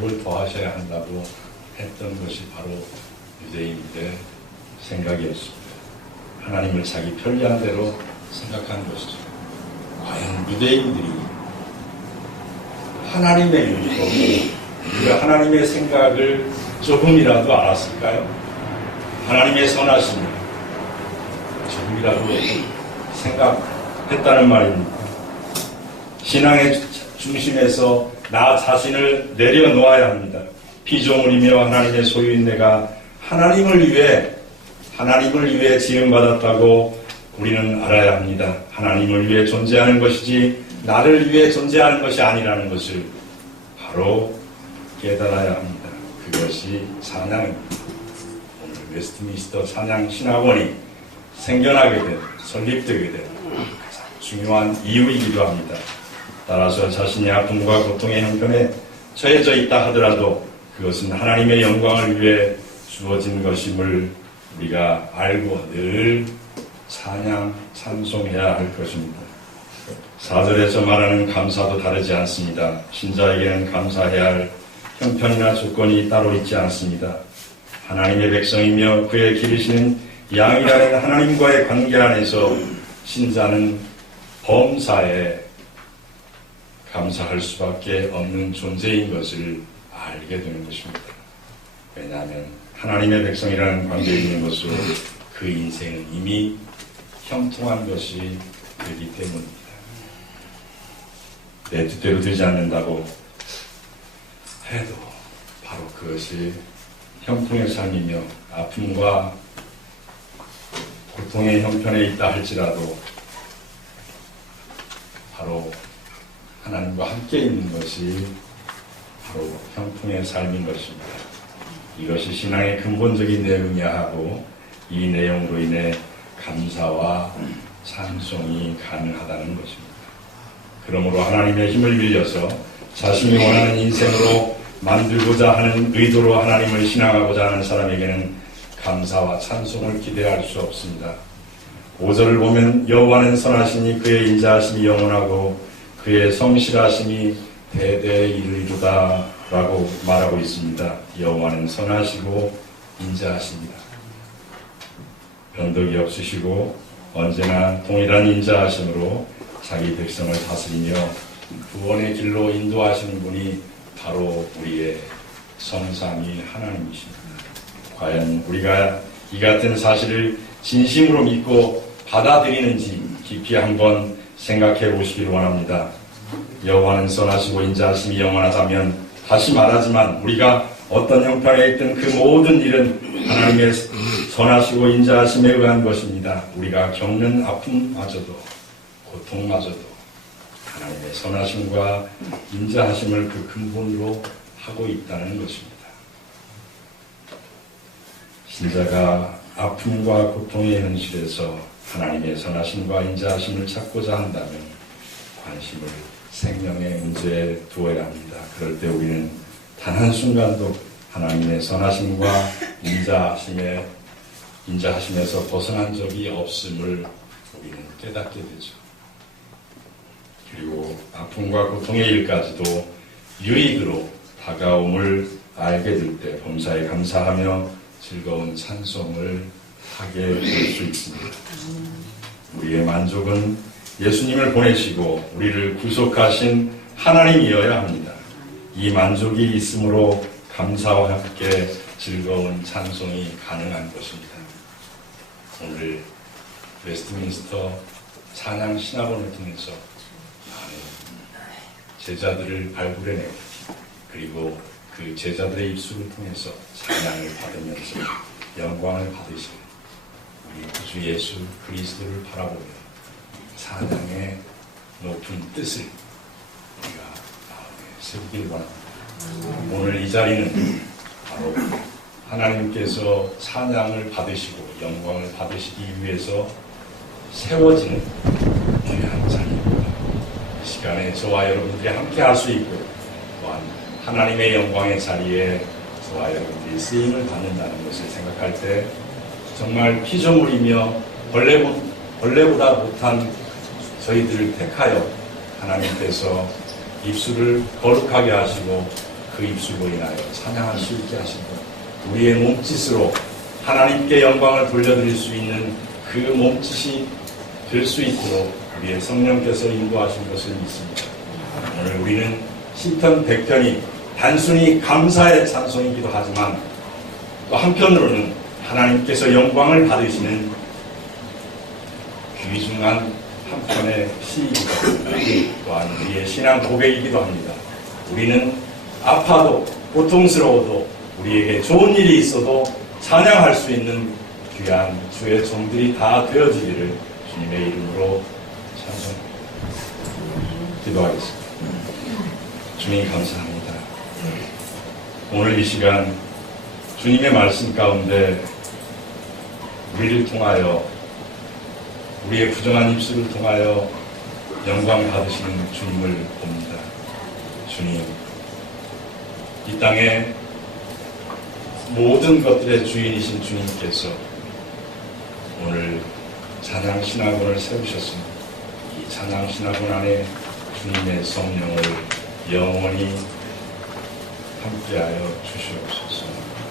뭘 더하셔야 한다고 했던 것이 바로 유대인들의 생각이었습니다. 하나님을 자기 편리한 대로 생각한 것이죠. 과연 유대인들이 하나님의 율법이 우리가 하나님의 생각을 조금이라도 알았을까요? 하나님의 선하심을 조금이라도 생각했다는 말입니다. 신앙의 중심에서 나 자신을 내려놓아야 합니다. 피조물이며 하나님의 소유인 내가 하나님을 위해 하나님을 위해 지음 받았다고 우리는 알아야 합니다. 하나님을 위해 존재하는 것이지 나를 위해 존재하는 것이 아니라는 것을 바로 깨달아야 합니다. 그것이 찬양입니다. 오늘 웨스트민스터 찬양 신학원이 생겨나게 된, 설립되게 된 중요한 이유이기도 합니다. 따라서 자신의 아픔과 고통의 형편에 처해져 있다 하더라도 그것은 하나님의 영광을 위해 주어진 것임을 우리가 알고 늘 찬양, 찬송해야 할 것입니다. 사절에서 말하는 감사도 다르지 않습니다. 신자에게는 감사해야 할 형편이나 조건이 따로 있지 않습니다. 하나님의 백성이며 그의 기르시는 양이라는 하나님과의 관계 안에서 신자는 범사에 감사할 수밖에 없는 존재인 것을 알게 되는 것입니다. 왜냐하면 하나님의 백성이라는 관계에 있는 것으로 그 인생은 이미 형통한 것이 되기 때문입니다. 내 뜻대로 되지 않는다고 해도 바로 그것이 형통의 삶이며 아픔과 고통의 형편에 있다 할지라도 바로 하나님과 함께 있는 것이 바로 형통의 삶인 것입니다. 이것이 신앙의 근본적인 내용이야 하고 이 내용으로 인해 감사와 찬송이 가능하다는 것입니다. 그러므로 하나님의 힘을 빌려서 자신이 원하는 인생으로 만들고자 하는 의도로 하나님을 신앙하고자 하는 사람에게는 감사와 찬송을 기대할 수 없습니다. 5절을 보면 여호와는 선하시니 그의 인자하심이 영원하고 그의 성실하심이 대대 이르리로다 라고 말하고 있습니다. 여호와는 선하시고 인자하십니다. 변덕이 없으시고 언제나 동일한 인자하심으로 자기 백성을 다스리며 구원의 길로 인도하시는 분이 바로 우리의 성삼위 하나님이십니다. 과연 우리가 이 같은 사실을 진심으로 믿고 받아들이는지 깊이 한번 생각해 보시길 원합니다. 여호와는 선하시고 인자하심이 영원하다면 다시 말하지만 우리가 어떤 형편에 있든 그 모든 일은 하나님의 선하시고 인자하심에 의한 것입니다. 우리가 겪는 아픔마저도 고통마저도 하나님의 선하심과 인자하심을 그 근본으로 하고 있다는 것입니다. 신자가 아픔과 고통의 현실에서 하나님의 선하심과 인자하심을 찾고자 한다면 관심을 생명의 문제에 두어야 합니다. 그럴 때 우리는 단 한순간도 하나님의 선하심과 인자하심에 인자하심에서 벗어난 적이 없음을 우리는 깨닫게 되죠. 그리고 아픔과 고통의 일까지도 유익으로 다가옴을 알게 될 때 범사에 감사하며 즐거운 찬송을 하게 될 수 있습니다. 우리의 만족은 예수님을 보내시고 우리를 구속하신 하나님이어야 합니다. 이 만족이 있으므로 감사와 함께 즐거운 찬송이 가능한 것입니다. 오늘 웨스트민스터 찬양 신학원을 통해서 제자들을 발굴해내고 그리고 그 제자들의 입술을 통해서 찬양을 받으면서 영광을 구 주 예수 그리스도를 바라보며 찬양의 높은 뜻을 우리가 마음에 새기길 바랍니다. 오늘 이 자리는 바로 하나님께서 찬양을 받으시고 영광을 받으시기 위해서 세워지는 귀한 자리입니다. 이 시간에 저와 여러분들이 함께 할 수 있고 또한 하나님의 영광의 자리에 저와 여러분들이 쓰임을 받는다는 것을 생각할 때 정말 피조물이며 벌레보, 벌레보다 못한 저희들을 택하여 하나님께서 입술을 거룩하게 하시고 그 입술로 인하여 찬양할 수 있게 하시고 우리의 몸짓으로 하나님께 영광을 돌려드릴 수 있는 그 몸짓이 될 수 있도록 우리의 성령께서 인도하신 것을 믿습니다. 오늘 우리는 시편 100편이 단순히 감사의 찬송이기도 하지만 또 한편으로는 하나님께서 영광을 받으시는 귀중한 한 편의 시이기도. 또한 우리의 신앙 고백이기도 합니다. 우리는 아파도 고통스러워도 우리에게 좋은 일이 있어도 찬양할 수 있는 귀한 주의 종들이 다 되어지기를 주님의 이름으로 찬송 기도하겠습니다. 주님 감사합니다. 오늘 이 시간 주님의 말씀 가운데 우리를 통하여 우리의 부정한 입술을 통하여 영광 받으시는 주님을 봅니다. 주님, 이 땅에 모든 것들의 주인이신 주님께서 오늘 찬양 신학원을 세우셨습니다. 이 찬양 신학원 안에 주님의 성령을 영원히 함께하여 주시옵소서.